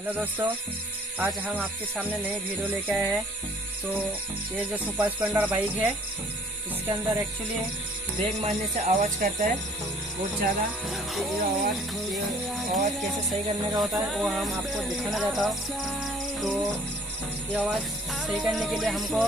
Hello दोस्तों, आज हम आपके सामने नई वीडियो लेके आए हैं। तो ये जो सुपर स्प्लेंडर बाइक है, इसके अंदर एक्चुअली ब्रेक मारने से आवाज़ करता है बहुत ज़्यादा। तो ये आवाज़ कैसे सही करने का होता है वो हम आपको दिखाना चाहता हूँ। तो ये आवाज़ सही करने के लिए हमको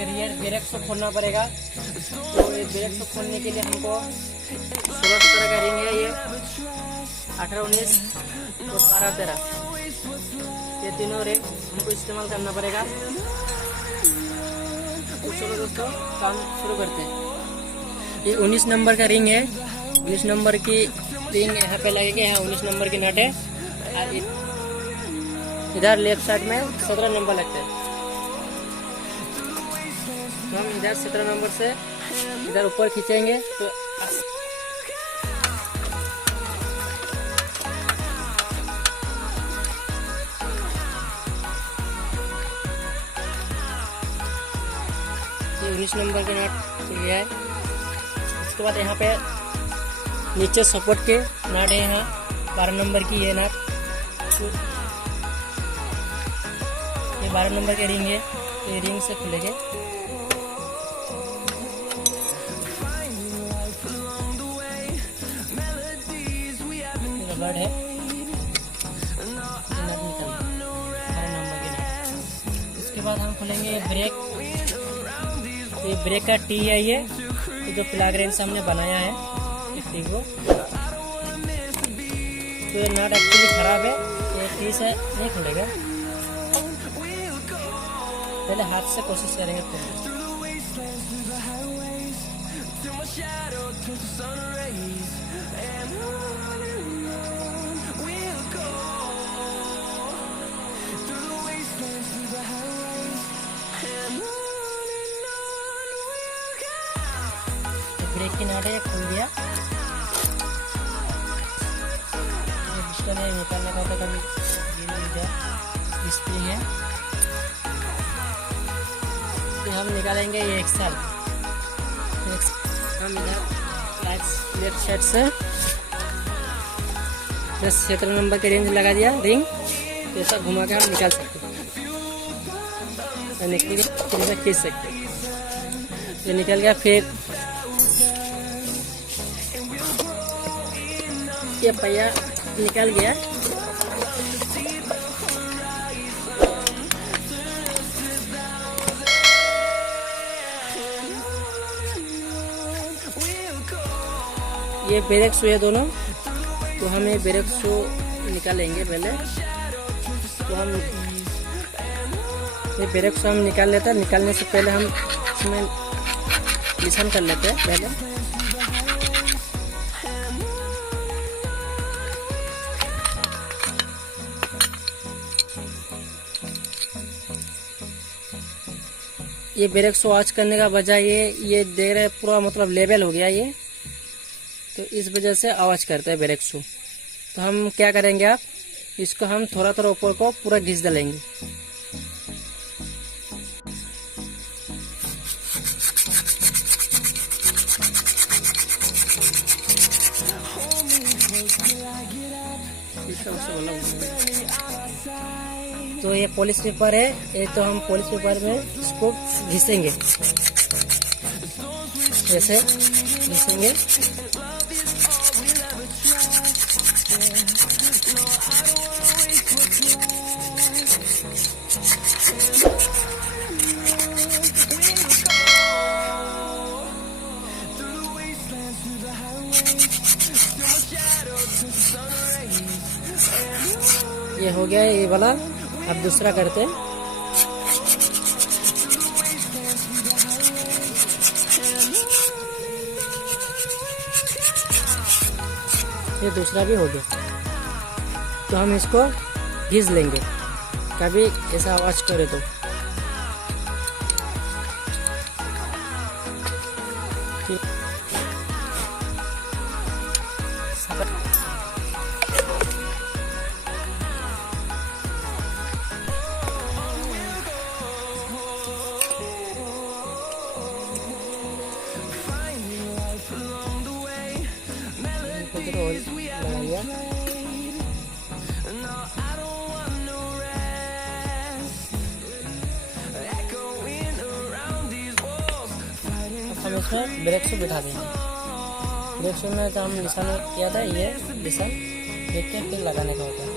रियर ब्रेक को खोलना पड़ेगा। तो ये ब्रेक को खोलने के लिए हमको 16-17 का रिंग है, ये 18-19 और 12-13, ये तीनों रिंग हमको इस्तेमाल करना पड़ेगा। तो चलो दोस्तों, काम शुरू करते हैं। ये 19 नंबर का रिंग है। 19 नंबर की रिंग यहाँ पे लगेगी, यहाँ 19 नंबर की नट है। इधर लेफ्ट साइड में 17 नंबर लगते हैं। तो हम इधर 17 नंबर से इधर ऊपर खींचेंगे तो ये 19 नंबर के नट ये है। उसके बाद यहाँ पे नीचे सपोर्ट के नट है, यहाँ 12 नंबर की ये नट, ये 12 नंबर के रिंग है। ये रिंग से खुलेंगे। रबड़ है, नट निकल 12 नंबर के नट। इसके बाद हम खोलेंगे ब्रेक। ये ब्रेक का टी है, ये जो प्लग रेंज से हमने बनाया है टी को। तो ये नट एक्चुअली खराब है, ये टी से नहीं खुलेगा। पहले हाथ से कोशिश करेंगे खोलने। ब्रेक की नट है, ये खुल गया। इसको नहीं निकालने का, कभी गिर जाए स्प्रिंग है। तो हम निकालेंगे ये एक्सल। हम इधर लेफ्ट साइड से 17 नंबर के रेंज लगा दिया रिंग। जैसा घुमा के हम निकाल सकते हैं, खींच सकते हैं। ये निकल गया। फिर ये पहिया निकल गया। ये ब्रेक शू है दोनों। तो हम ये ब्रेक शू निकालेंगे पहले। तो हम ये ब्रेक शू हम निकाल लेते हैं। निकालने से पहले हम इसमें लिसन कर लेते हैं पहले। ये ब्रेक शो आज करने का वजह ये देख रहे पूरा मतलब लेवल हो गया ये, तो इस वजह से आवाज़ करता है ब्रेक शो। तो हम क्या करेंगे, आप इसको हम थोड़ा थोड़ा ऊपर को पूरा घिस डालेंगे। तो ये पॉलिश पेपर है, ये तो हम पॉलिश पेपर में इसको घिसेंगे, ऐसे घिसेंगे। ये हो गया ये वाला। अब दूसरा करते हैं। ये दूसरा भी हो गया। तो हम इसको घिस लेंगे, कभी ऐसा आवाज करे तो। ऑयल लगाइए। इसमें ब्रेक शू बिठा देंगे। ब्रेक शू में तो हम निशान किया था, ये निशान देख के फिर लगाने का होता है।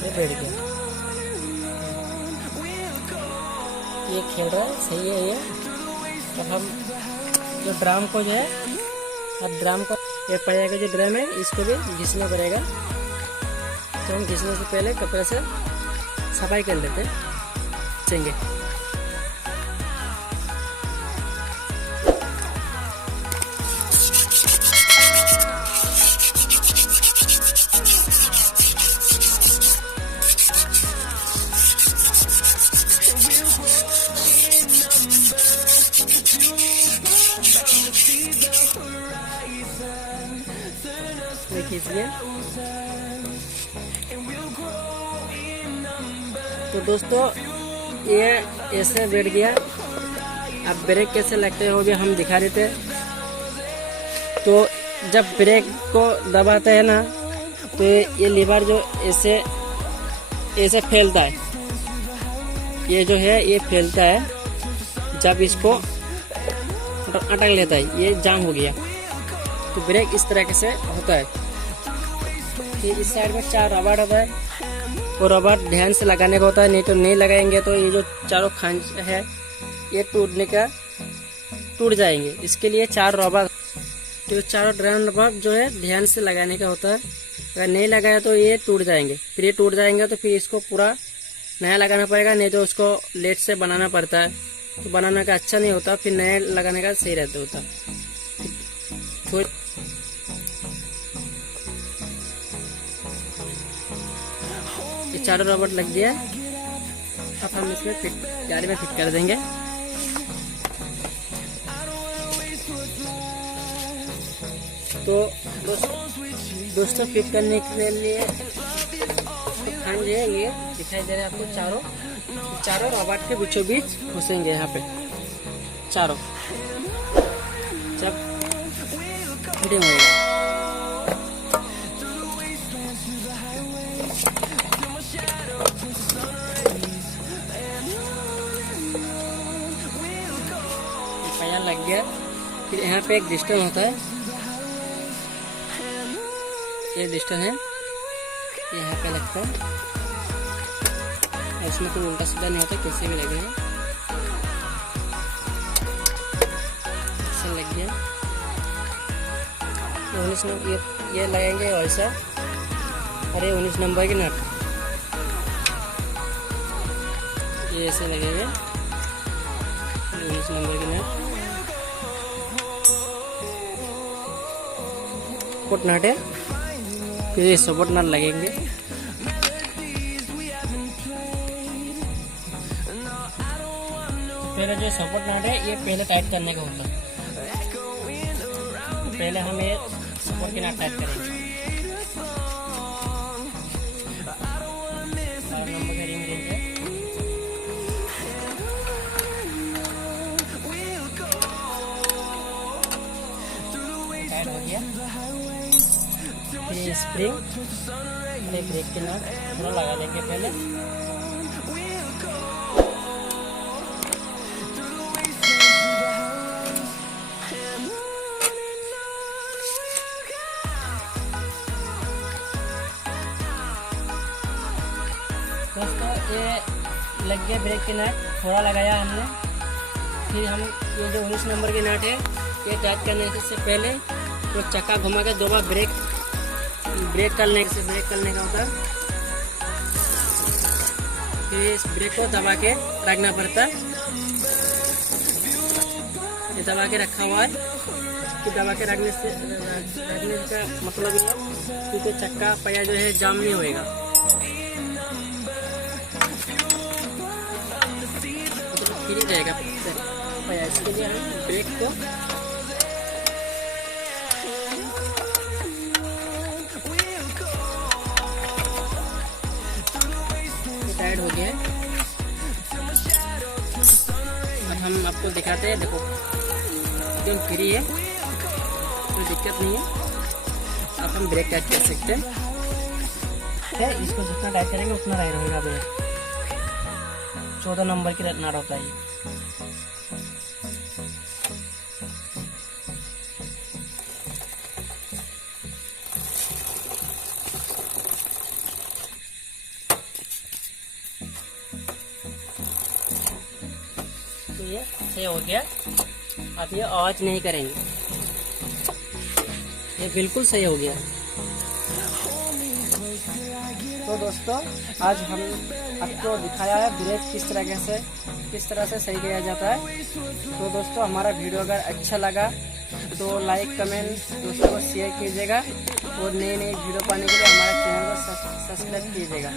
ये बैठ गया, ये खेल रहा है, सही है ये। तो हम जो ड्राम को जो है, अब ड्राम को ये पहिया का जो ड्रम है इसको भी घिसना पड़ेगा। तो हम घिसने से पहले कपड़े से सफाई कर लेते चेंगे। खींचिए। तो दोस्तों ये ऐसे बैठ गया। अब ब्रेक कैसे लगते हैं वो भी हम दिखा देते। तो जब ब्रेक को दबाते हैं ना तो ये लीवर जो ऐसे ऐसे फैलता है, ये जो है ये फैलता है। जब इसको अटक लेता है, ये जाम हो गया। तो ब्रेक इस तरह से होता है। फिर इस साइड में 4 रबड़ होता है, और रबड़ ध्यान से लगाने का होता है, नहीं तो नहीं लगाएंगे तो ये जो चारों खांच है ये टूट जाएंगे। इसके लिए 4 रबड़, तो चारों ड्राम रबड़ जो है ध्यान से लगाने का होता है। अगर नहीं लगाया तो ये टूट जाएंगे। फिर ये टूट जाएंगे तो फिर इसको पूरा नया लगाना पड़ेगा, नहीं तो उसको लेट से बनाना पड़ता है। तो बनाने का अच्छा नहीं होता, फिर नया लगाने का सही रहता होता। ये चारों रबड़ लग गया। अब हम इसमें गाड़ी में फिट कर देंगे। तो दोस्तों फिट करने के लिए खान जो है ये दिखाई दे रहा है आपको। चारों रबड़ के बीचों बीच घुसेंगे यहाँ पे चारों, जब फिटिंग होगा। पहिया लग गया। फिर यहाँ पे एक डिस्टन होता है, ये डिस्टन है, यहाँ पे लगता है। इसमें कोई उल्टा सीधा नहीं होता, कैसे भी लगेगा। ऐसा लग गया। 19 नंबर ये लगेंगे वैसा, और ये 19 नंबर की नट ये ऐसे लगेंगे। 19 नंबर की नट सपोर्ट नट है। फिर ये सपोर्ट नट लगेंगे। पहले जो सपोर्ट नट है ये पहले टाइट करने का होता है। पहले हम ये सपोर्ट की नट टाइट करेंगे। 12 नंबर का रिंग लेंगे। टाइट हो गया। फिर स्प्रिंग अपने ब्रेक के नट थोड़ा लगा लेंगे पहले। दोस्तों ये लग गया ब्रेक के नट, थोड़ा लगाया हमने। फिर हम ये जो 19 नंबर की नट है ये टाइट करने से पहले तो चक्का घुमा के 2 बार ब्रेक करने का होता है। फिर इस ब्रेक को दबा के रखना पड़ता है। ये दबा के रखा हुआ है कि दबा के रखने का मतलब ये क्योंकि चक्का पहिया जो है जाम नहीं होएगा। फिर ही जाएगा पहिया। इसके लिए हम ब्रेक को टाइट हो गया है। अब हम आपको दिखाते हैं, देखो एकदम फ्री है, कोई दिक्कत नहीं है। अब हम ब्रेक टाइट कर सकते हैं। ठीक है, इसको जितना टाइट करेंगे उतना राइट रहेगा ब्रेक। 14 नंबर की नट होता है ये। तो ये सही हो गया। अब ये आवाज नहीं करेंगे, ये बिल्कुल सही हो गया। तो दोस्तों आज हम आपको दिखाया है ब्रेक किस तरह से सही किया जाता है। तो दोस्तों हमारा वीडियो अगर अच्छा लगा तो लाइक कमेंट दोस्तों को शेयर कीजिएगा और नई वीडियो पाने के लिए हमारे चैनल को सब्सक्राइब कीजिएगा।